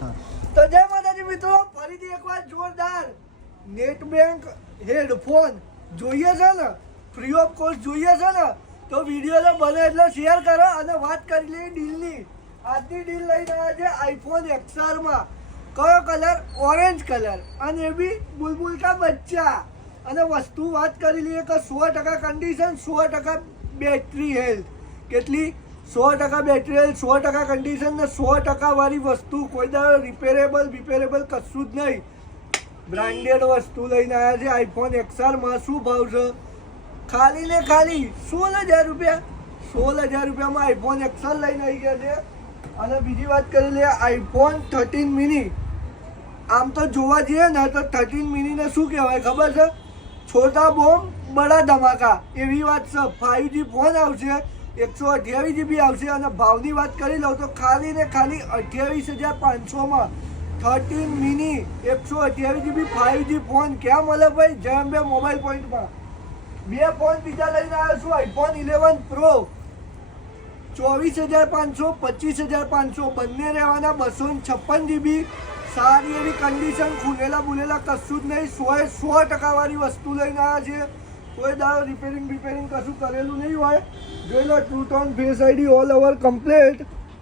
તો જય માતાજી મિત્રો, ફરીથી એકવાર જોરદાર નેટ બેંક હેડફોન જોઈએ છે ને, ફ્રી ઓફ કોસ્ટ જોઈએ છે ને, તો વિડીયોને બને એટલે શેર કરો અને વાત કરી લઈએ ડીલની. આજની ડીલ લઈને આવ્યા છે આઈફોન XR માં. કયો કલર? ઓરેન્જ કલર, અને એ બી બુલબુલ કા બચ્ચા. અને વસ્તુ વાત કરી લઈએ કે 100% કન્ડિશન, 100% બેટરી હેલ્થ. કેટલી? 100% બેટરી હેલ્થ, 100% કન્ડિશન ને 100% વાળી વસ્તુ. કોઈ દાડો રિપેરેબલ કશું જ નહીં. બ્રાન્ડેડ વસ્તુ લઈને આવ્યા છે આઈફોન XR માં. શું ભાવ છે? ખાલી ને ખાલી 16,000 રૂપિયા. 16,000 રૂપિયામાં આઈફોન XR લઈને આવી ગયા છે. અને બીજી વાત કરી લઈએ આઈફોન 13 મિની. આમ તો જોવા જઈએ ને તો 13 મિનીને શું કહેવાય ખબર છે? છોટા બોમ્બ બડા ધમાકા એવી વાત છે. 5G ફોન આવશે, 128 GB આવશે. અને ભાવની વાત કરી લઉં તો ખાલી ને ખાલી 28,500માં 13 મિની 128 GB 5G ફોન ક્યાં મળે ભાઈ? જયંબે મોબાઈલ પોઈન્ટમાં. બે ફોન બીજા લઈને આવ્યો છું. આઈફોન 11 પ્રો 24,500, 25,500 બંને રહેવાના. 256 GB, સારી એવી કન્ડિશન, ખુલેલા બુલેલા કશું જ નહીં. 100% વાળી વસ્તુ લઈને આવ્યા છે. કોઈ દાડો રિપેરિંગ કશું કરેલું નહીં હોય. જોઈ લો, True Tone, Face ID all over complete.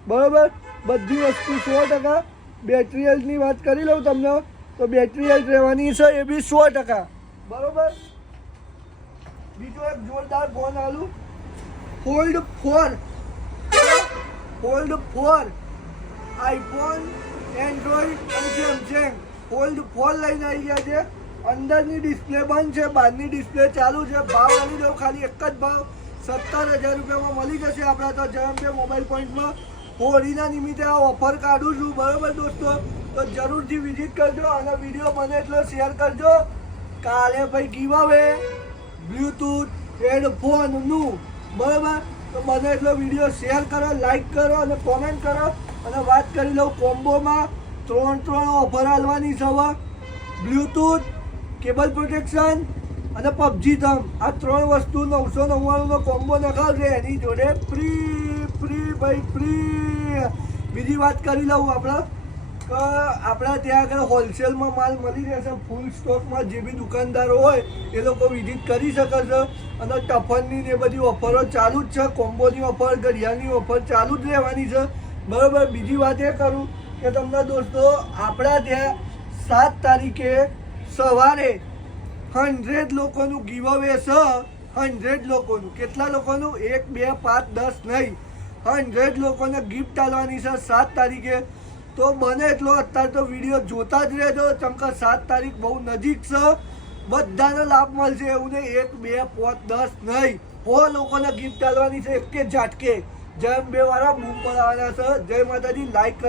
બરાબર, બધી વસ્તુ 100%. બેટરી હેલ્થની વાત કરી લઉં તમને તો બેટરી હેલ્થ રહેવાની છે એ બી 100%. બરાબર. બીજો એક જોરદાર ફોન આલું, ફોલ્ડ 4 આઈફોન, એન્ડ્રોઈડ અને સેમસંગ. ફોલ્ડ 4 લઈને આવી ગયા છે. અંદરની ડિસ્પ્લે બંધ છે, બહારની ડિસ્પ્લે ચાલુ છે. ભાવ આવી દઉં ખાલી એક જ ભાવ, 17,000 રૂપિયામાં મળી જશે આપણા તો જયંબે મોબાઈલ પોઈન્ટમાં. હોળીના નિમિત્તે આ ઓફર કાઢું છું. બરાબર દોસ્તો, તો જરૂરથી વિઝિટ કરજો અને વિડીયો બને એટલો શેર કરજો. કાલે ભાઈ ગીવ અવે બ્લૂટૂથ હેડફોનનું. બરાબર, તો બને એટલો વિડીયો શેર કરો, લાઈક કરો અને કોમેન્ટ કરો. અને વાત કરી લઉં કોમ્બોમાં 3 ઓફર આલવાની છે. બ્લૂટૂથ, કેબલ પ્રોટેક્શન અને PUBG ધમ. આ 3 વસ્તુ 999નો કોમ્બો નખાવશે. એની જોડે ફ્રી. બીજી વાત કરી લઉં આપણા ત્યાં આગળ હોલસેલમાં માલ મળી રહેશે. ફૂલ સ્ટોકમાં જે બી દુકાનદારો હોય એ લોકો વિઝિટ કરી શકે છે. અને ટફનની ને બધી ઓફરો ચાલુ જ છે. કોમ્બોની ઓફર, ઘડિયાળની ઓફર ચાલુ જ રહેવાની છે. બરાબર. બીજી વાત એ કરું કે તમને દોસ્તો આપણા ત્યાં 7 તારીખે સવારે 100 લોકોનું ગીવ અવે છે. 100 લોકોનું. કેટલા લોકોનું? 1, 2, 5, 10 નહીં, 100 લોકોને ગિફ્ટ આલવાની છે 7 તારીખે. તો બને એટલો અત્યારે તો વિડીયો જોતા જ રહેજો. ચમકા 7 તારીખ બહુ નજીક છે. બધાને લાભ મળશે એવું નહીં. 1, 2, 5, 10 નહીં, 100 લોકોને ગિફ્ટ આલવાની છે એક જ ઝાટકે. જયંબે વાળા બૂમ પડાવવાના છે. જય માતાજી. લાઈક કરજો.